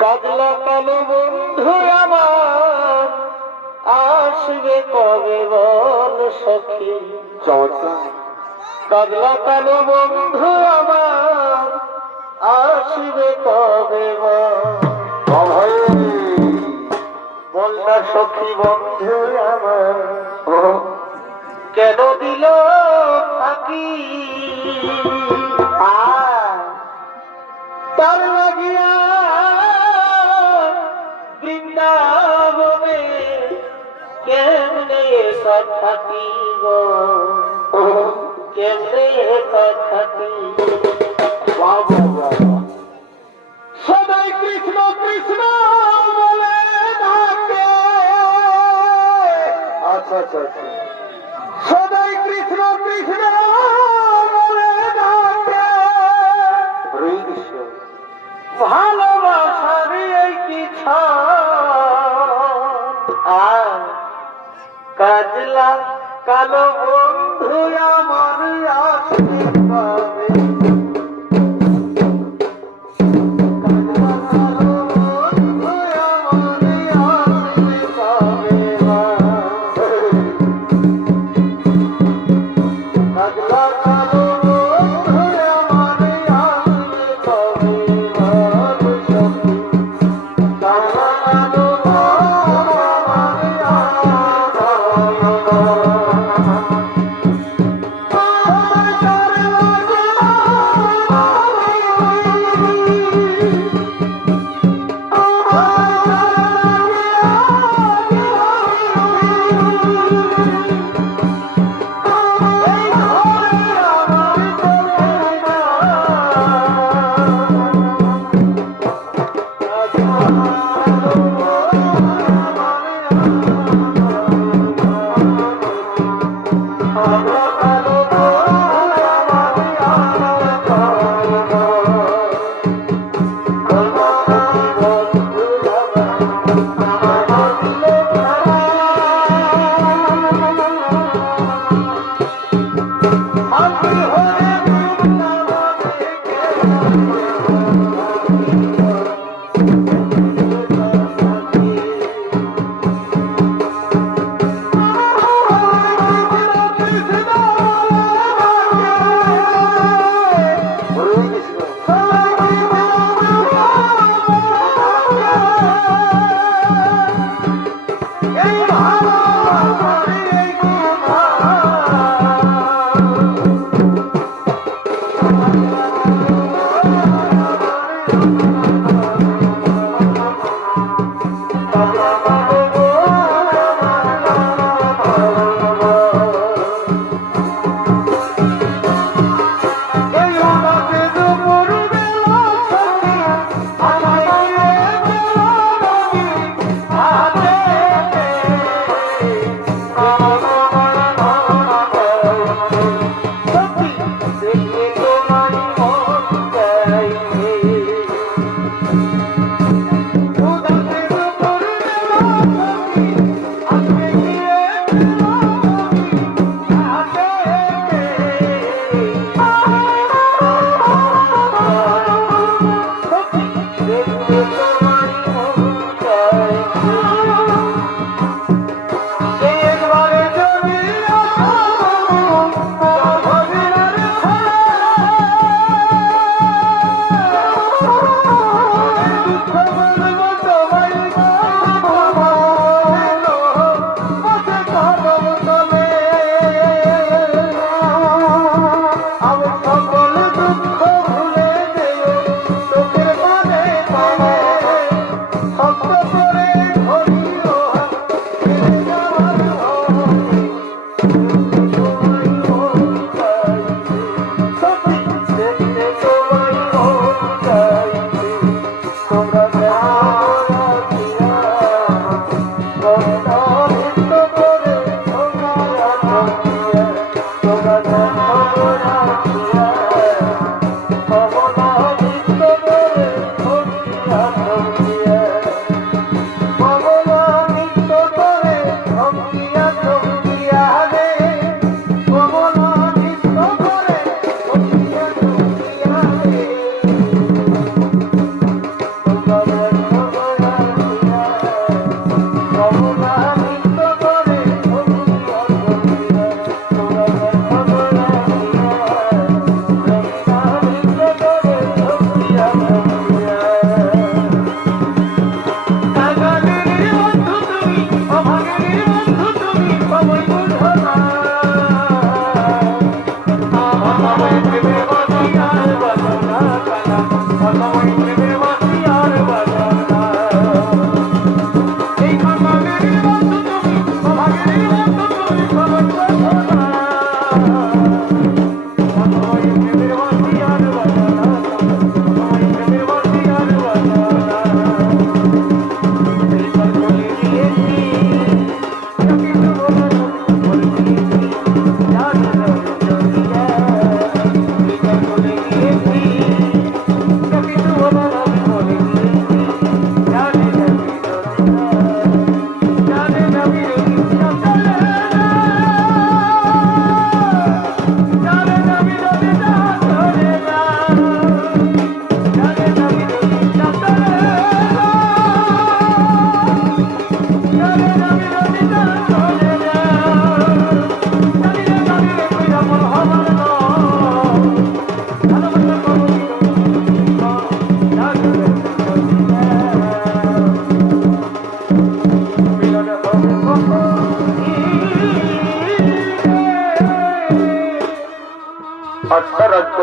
কাজলা কালো বন্ধু আমার আসবে কবে বল সখী? কাজলা কালো বন্ধু আমার আসবে কবে বল? বলনা সখী বন্ধু আমার। কেন দিল আয়, তার লাগিয়া বৃন্দাবনে কেমনে কথা কি গো কেমনে কথা কি বাহ, বাহ, বাহ, বাহ। সদাই কৃষ্ণ কৃষ্ণ বলে ডাকে। আচ্ছা আচ্ছা আচ্ছা। সদাই কৃষ্ণ কৃষ্ণ ভালোবাসার এই কি আর কাজলা কালো বন্ধু আমার আসতে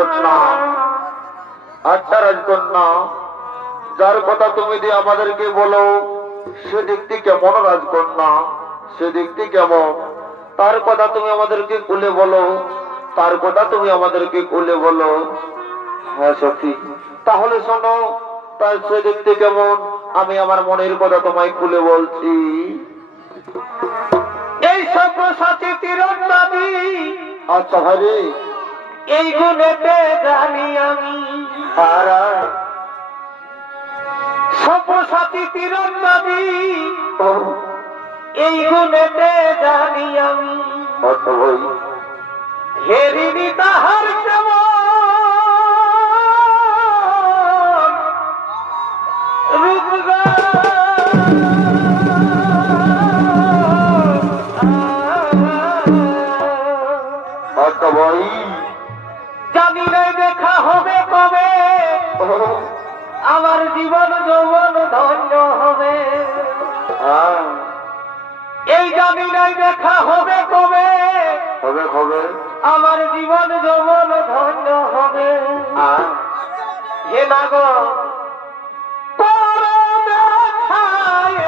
রাজকন্যা আচ্ছা রাজকন্যা যার কথা তুমি দিয়ে আমাদেরকে বলো সে দিকটি কেমন রাজকন্যা সে দিকটি কেমন? তার কথা তুমি আমাদেরকে খুলে বলো, তার কথা তুমি আমাদেরকে খুলে বলো। হ্যাঁ সখী। তাহলে শোনো, তার সে দেখতে কেমন? আমি আমার মনের কথা তোমায় খুলে বলছি। এই সব সাথী তীরন্দাবি আচ্ছা ভাই এই গুণেতে জানি আমি সব্যসাচী তীরন্দাবি এই গুণেতে জানি আমি হেরিনি তাহার কেমন? হবে কবে? আমার জীবন যৌবন ধন্য হবে। এই জানি নাই দেখা হবে কবে? হবে হবে আমার জীবন যৌবন ধন্য হবে। হে নাগো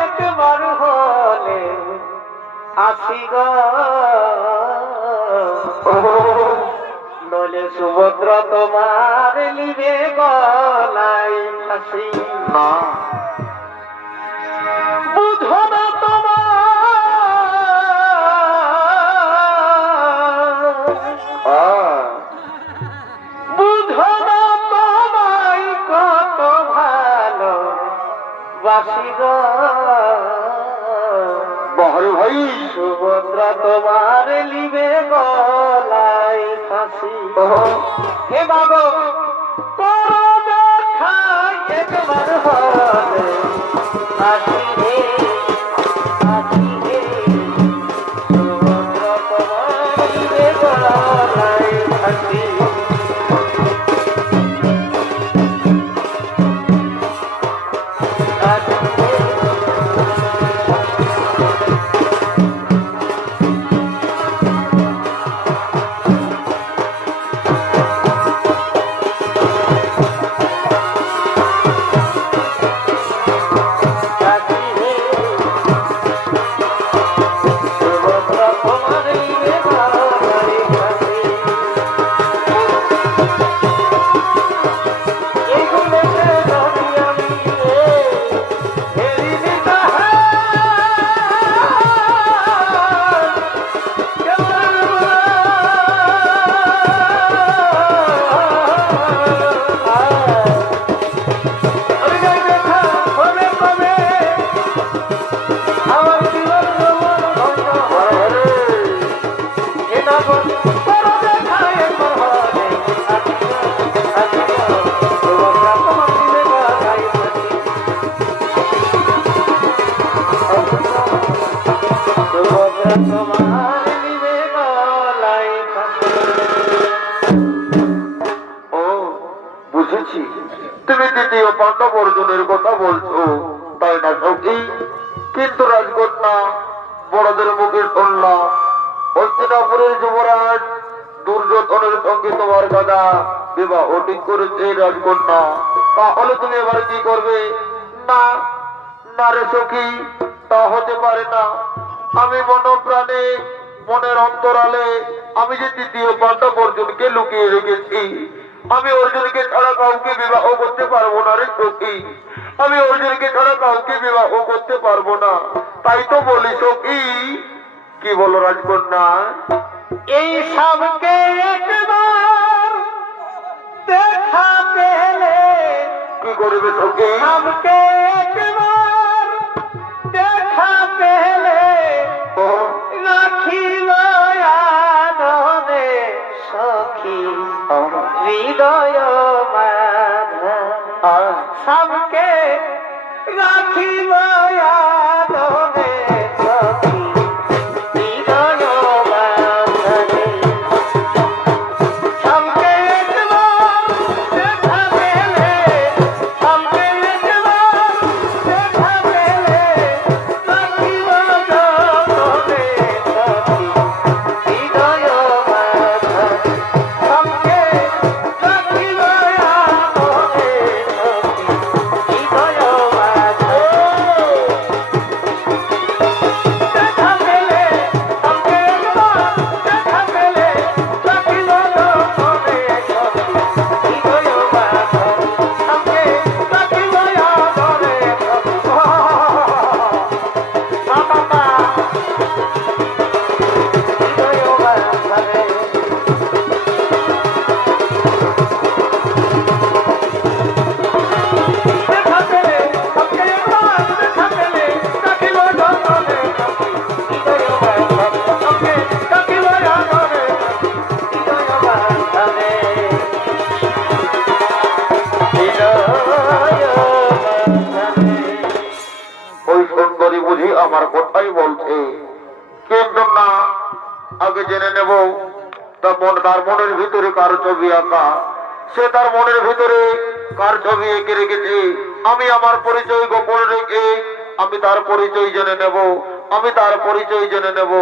একবার হলে। আসি গো। নলে সুভদ্র তোমার লিবে গলাই ফাঁসি। না বুঝো না তোমার বুঝো না তোমায় কত ভালো বাসি গো ভাই। সুভদ্রা তোমার লিবে ফাঁসি হে বাবু তোর দেখা একবার হলে বড়দের মুখে শুনলাম হস্তিনাপুরের যুবরাজ দুর্যোধনের সঙ্গে তোমার দাদা বিবাহ ঠিক করেছে রাজকন্যা। তাহলে তুমি এবার কি করবে? না না রে সখী, তা হতে পারে না। আমি মনপ্রাণে মনের অন্তরালে আমি যে তৃতীয় পাণ্ডব অর্জুনকে লুকিয়ে রেখেছি আমি অর্জুনকে ছাড়া কাউকে বিবাহ করতে পারব না রে সখী। আমি অর্জুনকে ছাড়া কাউকে বিবাহ করতে পারব না। তাই তো বলি সখী কি বলো রাজকন্যা? এই সবকে একবার দেখা পেলে কি করবে সখী? সবকে একবার দেখা পেলে ও, হৃদয় সবকে রাখিব আনন্দে আগে জেনে নেব তা মন, তার মনের ভিতরে কার ছবি আঁকা? সে তার মনের ভিতরে কার ছবি এঁকে রেখেছে? আমি আমার পরিচয় গোপন রেখে আমি তার পরিচয় জেনে নেব। আমি তার পরিচয় জেনে নেব।